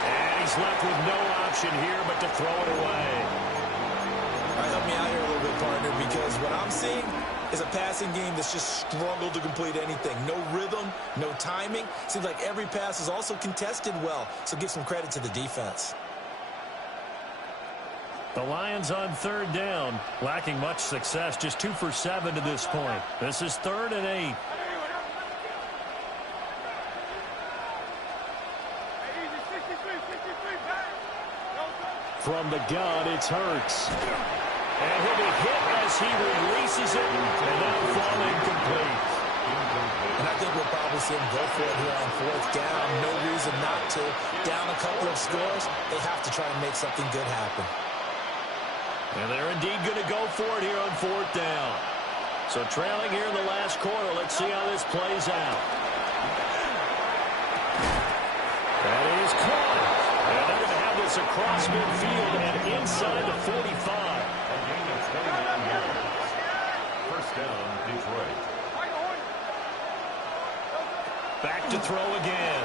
And he's left with no option here but to throw it away. All right, help me out here a little bit, partner, because what I'm seeing is a passing game that's just struggled to complete anything. No rhythm, no timing. Seems like every pass is also contested well, so give some credit to the defense. The Lions on 3rd down, lacking much success, just 2 for 7 to this point. This is 3rd and 8. From the gun, it's Hurts. And he'll be hit as he releases it, and that'll fall incomplete. And I think we'll probably see him go for it here on 4th down. No reason not to. Down a couple of scores, they have to try and make something good happen. And they're indeed going to go for it here on 4th down. So trailing here in the last quarter, let's see how this plays out. That is caught. And they're going to have this across midfield and inside the 45. A gain of 29 yards. First down, Detroit. Back to throw again.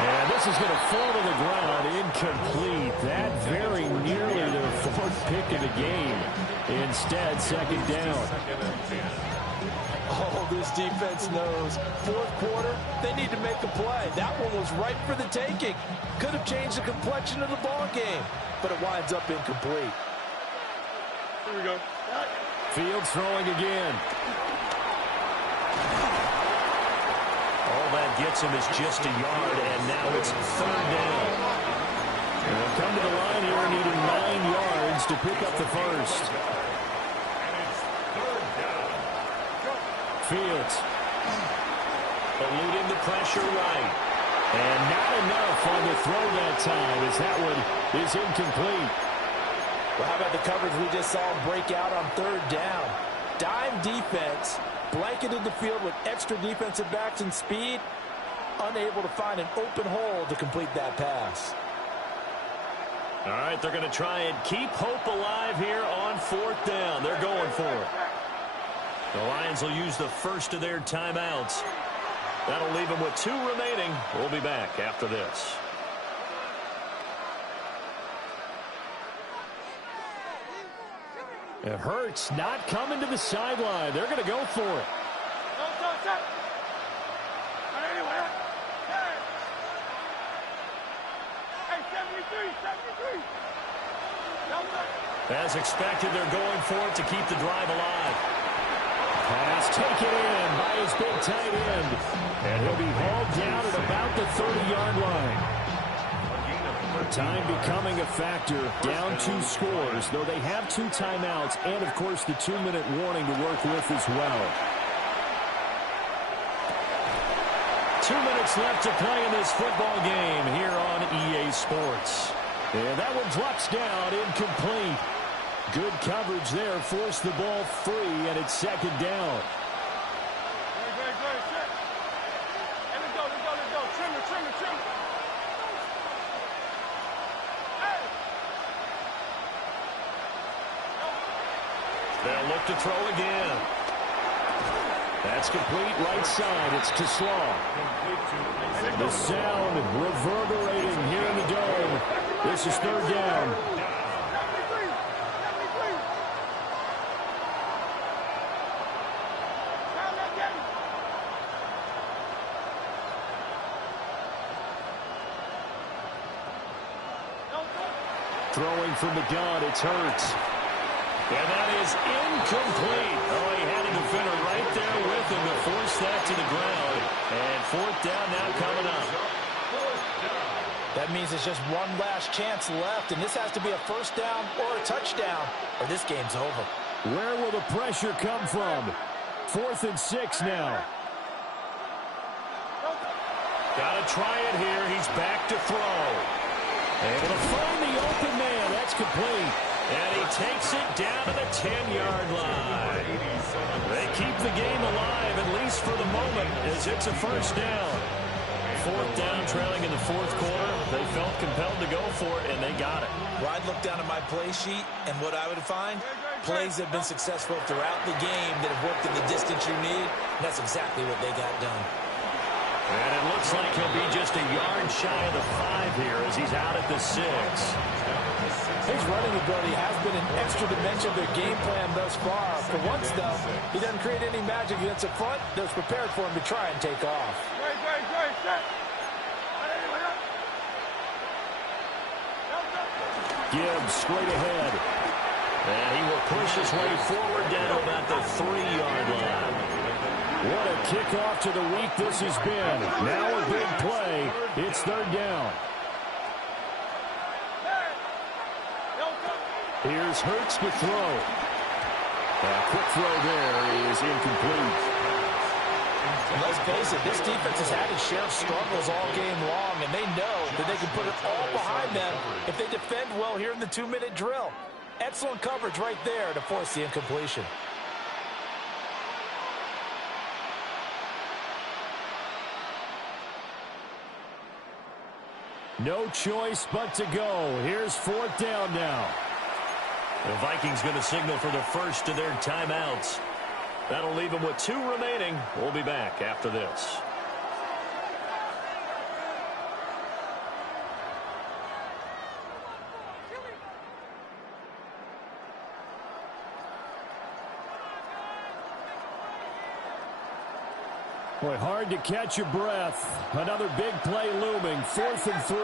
And this is going to fall to the ground, incomplete. That very nearly their fourth pick of the game. Instead, second down. Oh, this defense knows. Fourth quarter, they need to make a play. That one was right for the taking. Could have changed the complexion of the ball game, but it winds up incomplete. Here we go. Fields throwing again. All that gets him is just a yard, and now it's third down. And they'll come to the line here needing 9 yards to pick up the first. Fields. Eluding the pressure right. And not enough on the throw that time as that one is incomplete. Well, how about the coverage we just saw him break out on third down? Dime defense, blanketed the field with extra defensive backs and speed, unable to find an open hole to complete that pass. All right, they're going to try and keep hope alive here on fourth down. They're going for it. The Lions will use the first of their timeouts. That'll leave them with 2 remaining. We'll be back after this. It hurts not coming to the sideline. They're going to go for it. As expected, they're going for it to keep the drive alive. Pass taken in by his big tight end. And he'll be hauled down at about the 30-yard line. Time becoming a factor. Down 2 scores, though they have 2 timeouts and, of course, the 2-minute warning to work with as well. 2 minutes left to play in this football game here on EA Sports. And that one drops down, incomplete. Good coverage there, forced the ball free, and it's second down. They'll look to throw again. That's complete right side. It's to Slaw. The sound reverberating here in the dome. This is third down. Throwing from the gun, it's Hurts. And that is incomplete. Oh, he had a defender right there with him to force that to the ground. And fourth down now coming up. That means there's just one last chance left, and this has to be a first down or a touchdown, or this game's over. Where will the pressure come from? 4th and 6 now. Got to try it here. He's back to throw. Able to find the open man. That's complete. And he takes it down to the 10-yard line. They keep the game alive, at least for the moment, as it's a first down. Fourth down, trailing in the fourth quarter. They felt compelled to go for it, and they got it. Well, I'd look down at my play sheet, and what I would find, plays that have been successful throughout the game that have worked in the distance you need, and that's exactly what they got done. And it looks like he'll be just a yard shy of the 5 here as he's out at the 6. His running ability has been an extra dimension of their game plan thus far. For once, though, he doesn't create any magic against the front that's prepared for him to try and take off. Gibbs straight ahead. And he will push his way forward down to about the 3-yard line. What a kickoff to the week this has been. Now a big play. It's third down. Here's Hurts to throw. A quick throw there is incomplete. And let's face it, this defense has had its share of struggles all game long, and they know that they can put it all behind them if they defend well here in the 2-minute drill. Excellent coverage right there to force the incompletion. No choice but to go. Here's fourth down now. The Vikings going to signal for the first of their timeouts. That'll leave them with 2 remaining. We'll be back after this. Boy, hard to catch your breath. Another big play looming. 4th and 3.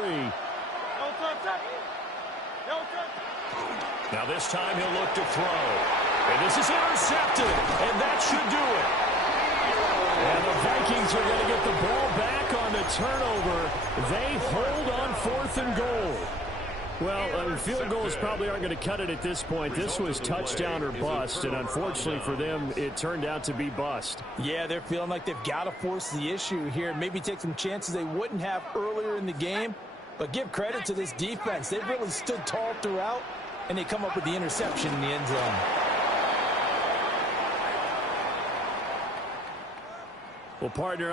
Now this time he'll look to throw. And this is intercepted. And that should do it. And the Vikings are going to get the ball back on the turnover. They hold on 4th and goal. Well, field goals probably aren't going to cut it at this point. This was touchdown or bust, and unfortunately for them, it turned out to be bust. Yeah, they're feeling like they've got to force the issue here, maybe take some chances they wouldn't have earlier in the game. But give credit to this defense. They've really stood tall throughout, and they come up with the interception in the end zone. Well, partner,